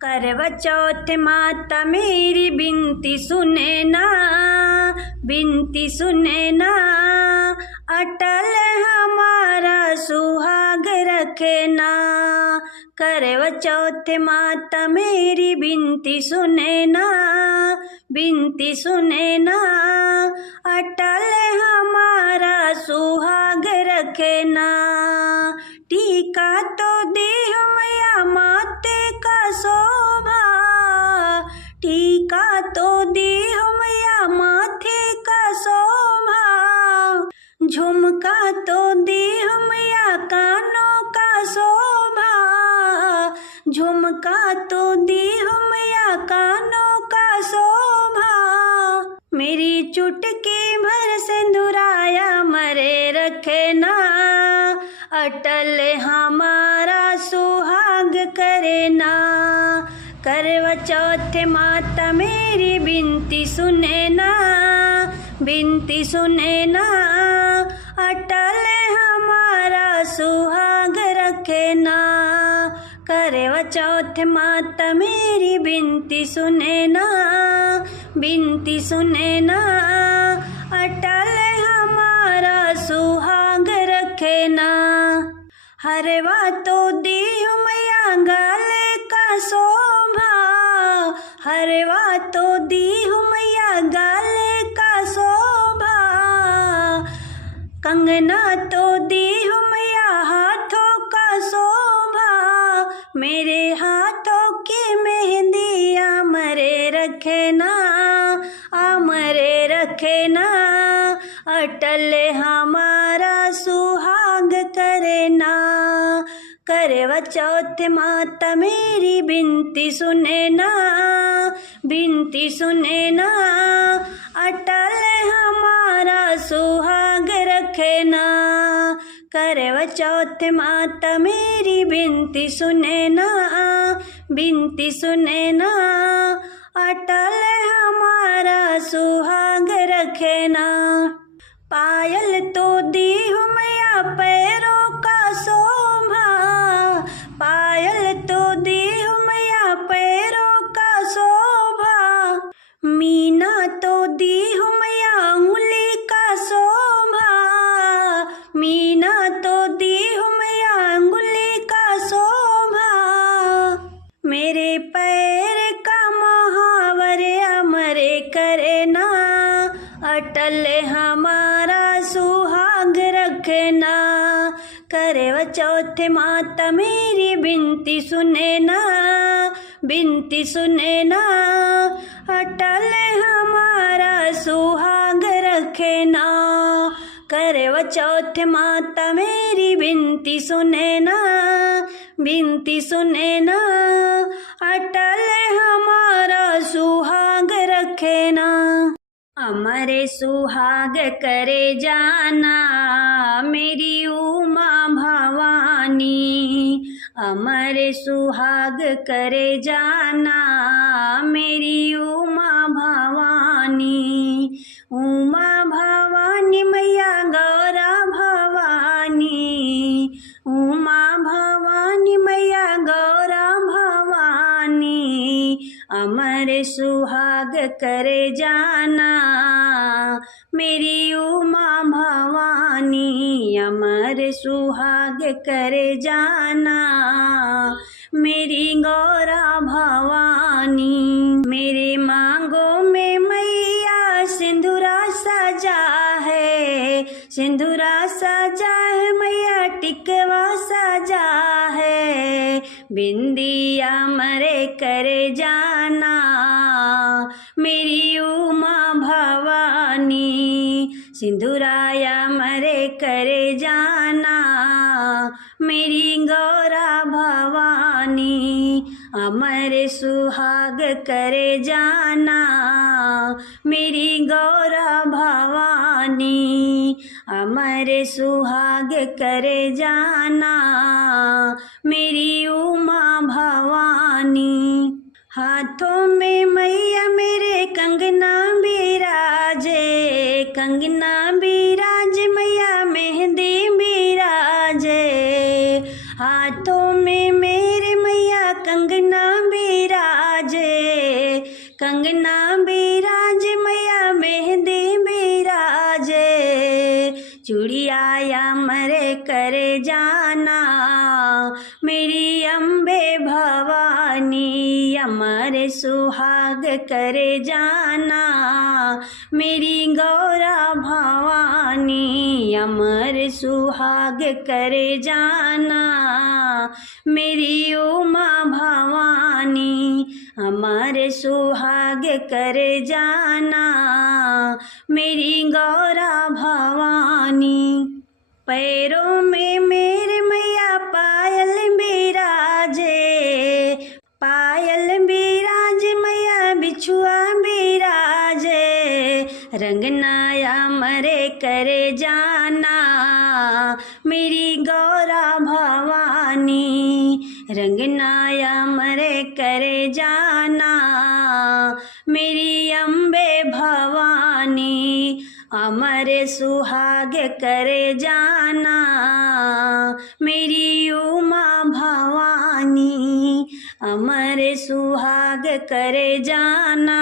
करवा चौथ माता मेरी बिनती सुने ना, बिनती सुने ना। अटल हमारा सुहाग रखे ना। करवा चौथ माता मेरी बिनती सुने ना, बिनती सुने ना। अटल हमारा सुहाग रखे ना। टीका तो दे मैया माते का शोभा, टीका तो दे मैया माथे का शोभा। झुमका तो दे मैया कानों का शोभा, झुमका तो दे मैया कानों का शोभा। मेरी चुटकी भर सिंदूराया मरे रखे ना। अटल हमारा सुहाग करे ना। करवा चौथ माता मेरी बिनती सुने ना, बिनती सुने ना। अटल हमारा सुहाग रखे ना। करवा चौथ माता मेरी बिनती सुने ना, बिनती सुने ना। अटल हमारा सुहाग रखे ना। हरवा तो दी मैया गले का शोभा, हरवा तो दी मैया गले का शोभा। कंगना तो दी मैया हाथों का शोभा। मेरे हाथों की मेहंदी आमरे रखे ना, आमरे रखे ना। अटल हमारा सुहाग करे ना। करवा चौथ माता मेरी बिनती सुने ना, बिनती सुने ना। अटल हमारा सुहाग रखे ना। करवा चौथ माता मेरी बिनती सुने ना, बिनती सुने ना। अटल हमारा सुहाग रखे ना। पायल तो दी मैया पैरों का शोभा, पायल तो दी मैया पैरों का शोभा। मीना तो दी मैया उंगली का शोभा, मीना तो दी मैया उंगली का शोभा। मेरे पैर का महावर अमरे करे ना। अटल हमारा सुहाग रखना। करवा चौथ माता मेरी बिनती सुने ना, बिनती सुने ना। अटल हमारा सुहाग रखना। करवा चौथ माता मेरी बिनती सुने ना, बिनती सुने ना। अटल हमारा सुहाग रखना। अमरे सुहाग करे जाना मेरी उमा भवानी। अमरे सुहाग करे जाना मेरी उमा भवानी। उमा भवानी मैया गौरा भवानी। उमा भवानी मैया गौरा भवानी। अमर सुहाग करे जाना मेरी उमा भवानी। अमर सुहाग करे जाना मेरी गौरा भवानी। मेरे मांगों में मैया सिंदूरा सजा है, सिंदूरा सजा है मैया टिकवा सजा है। बिंदिया मरे करे जाना मेरी उमा भवानी। सिंदूराया मरे करे जाना मेरी गौरा भवानी। अमर सुहाग करे जाना मेरी गौरा भवानी। अमर सुहाग करे जाना मेरी उमा भवानी। हाथों में मैया मेरे कंगना बिराजे, कंगना बिराजे मैया मेहंदी बिराजे। हाथों में मेरे मैया कंगना बिराजे। भवानी अमर सुहाग करे जाना, मेरी गौरा भवानी अमर सुहाग करे जाना, मेरी उमा भवानी अमर सुहाग करे जाना, मेरी गौरा भवानी। पैरों में मेरे मैया पायल बिराजे, पायल बिराज मैया बिछुआ बिराजे, रंगनाया मरे करे जाना, मेरी गौरा भवानी रंगनाया मरे करे जाना, मेरी अम्बे भवानी अमर सुहाग करे जाना, मेरी उमा भवानी अमर सुहाग करे जाना,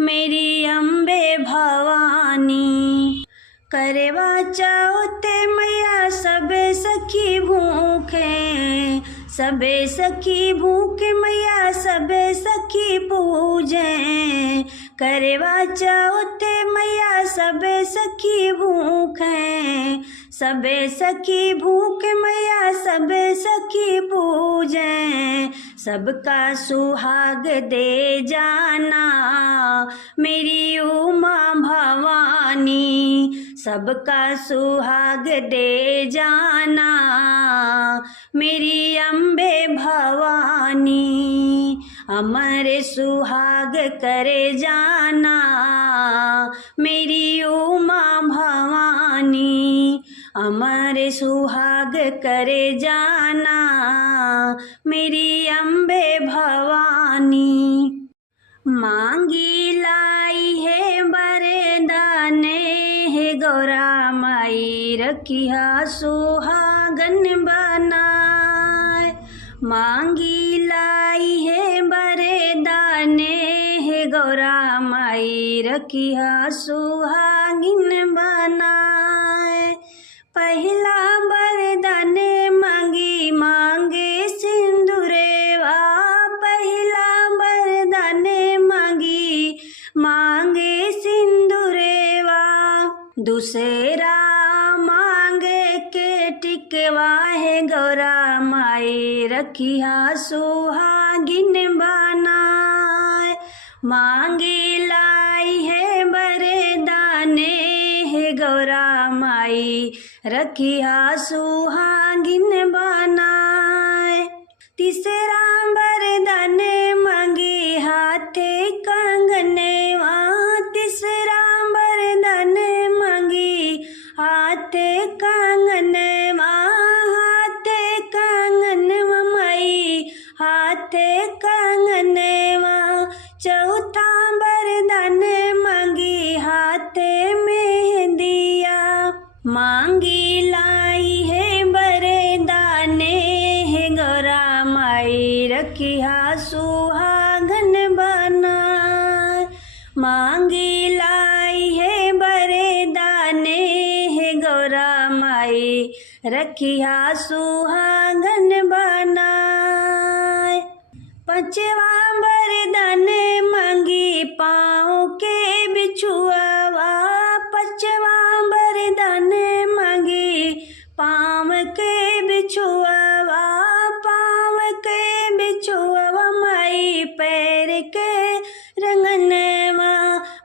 मेरी अम्बे भवानी। करवा चौथ मैया सब सखी भूखे, सब सखी भूखे मैया सब सखी पूजे, करवा चौथ मैया सब सखी भूखे, सब सखी भूख मैया सब सखी पूजे, सबका सुहाग दे जाना, मेरी उमा भवानी सबका सुहाग दे जाना, मेरी अम्बे भवानी अमर सुहाग करे जाना, मेरी उमा भवानी अमर सुहाग करे जाना, मेरी अम्बे भवानी। मांगी लाई है वरदाने है गौरा माई रखिया सुहागन बनाए, मांगी लाई है वरदाने है गौरा माई रखिया सुहागिन बनाए। पहला वरदान मांगी मांगे सिंदूरेवा, पहला वरदान मांगी मांगे सिंदूरेवा, दूसरा मांगे के टिकवा है गौरा माई रखिया सुहागिन बनाए। मांगी लाई है वरदाने है गौरा माई रखिया सुहागिन बनाए। तीसरा वरदान मांगी हाथे कंगनवा, तीसरा वरदान मांगी हाथे कंगनवा, हाथे कंगनवा माई हाथे कंगनवा। चौथा वरदान मांगी हाथे मेहंदिया, मांगी लाई है वरदाने है गौरा माई रखिया सुहागन बनाए। मांगी लाई है वरदाने है गौरा माई रखिया सुहागन बनाए। पांचवा वरदान मांगी पाँव के बिछुआवा, पांचवा वरदान मांगी पाँव के बिछुआवा, पाँव के बिछुआवा माई पैर के रंगनवा।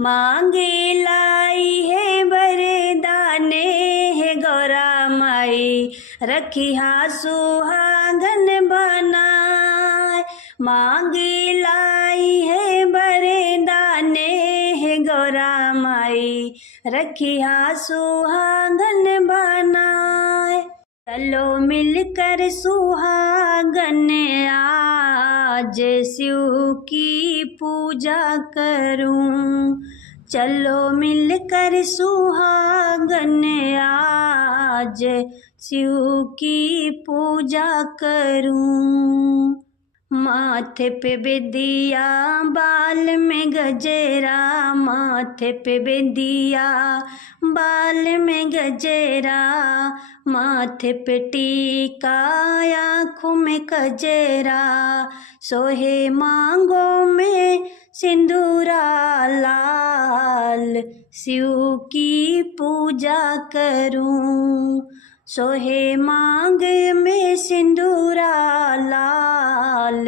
मांगी लाई है वरदाने है गौरा माई रखिया सुहागन बनाए। मांगी लाई है वरदाने है गौरा माई रखिया सुहागन बनाए। चलो मिलकर सुहागन आज शिव की पूजा करूं, चलो मिलकर सुहागन आज शिव की पूजा करूं। माथे पे बिंदिया बाल में गजरा, माथे पे बिंदिया बाल में गजरा, माथे पे टीका आँखों में कजरा, सोहे मांगों में सिंदूरा लाल, शिव की पूजा करूं, सोहे मांग में सिंदूरा लाल,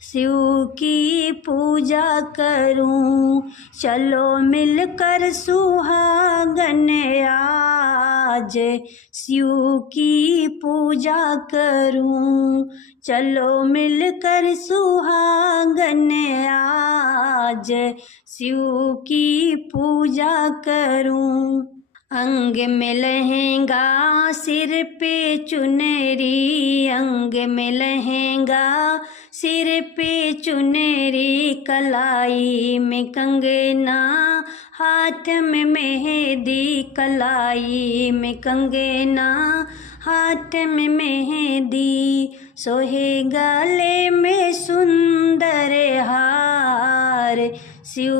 शिव की पूजा करूं, चलो मिलकर सुहागन आज, शिव की पूजा करूं, चलो मिलकर सुहागन आज, शिव की पूजा करूं। अंग में लहंगा सिर पे चुनरी, अंग में लहंगा सिर पे चुनरी, कलाई में कंगना हाथ में मेहंदी, कलाई में कंगना हाथ में मेहंदी, सोहे गले में सुंदर हार, शिव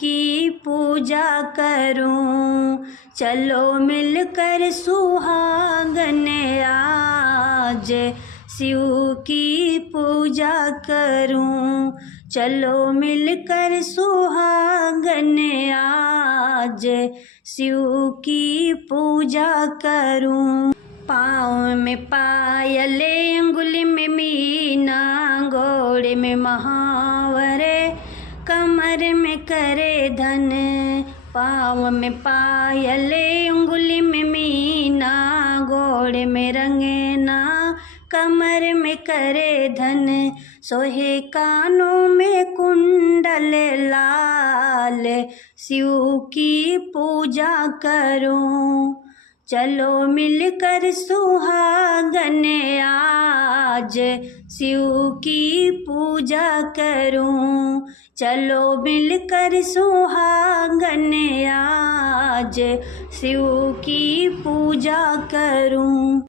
की पूजा करूं, चलो मिलकर सुहागन आज, शिव की पूजा करूं, चलो मिलकर सुहागन आज, शिव की पूजा करूं। पाँव में पायले अंगुली में मीना, गोड़े में महावरे कमर में करे धन, पाँव में पायले अंगुली में मीना, गोड़े में रंगना कमर में करे धन, सोहे कानों में कुंडल लाल, शिव की पूजा करूं, चलो मिलकर सुहागन आज, शिव की पूजा करूं, चलो मिलकर सुहागन आज, शिव की पूजा करूं।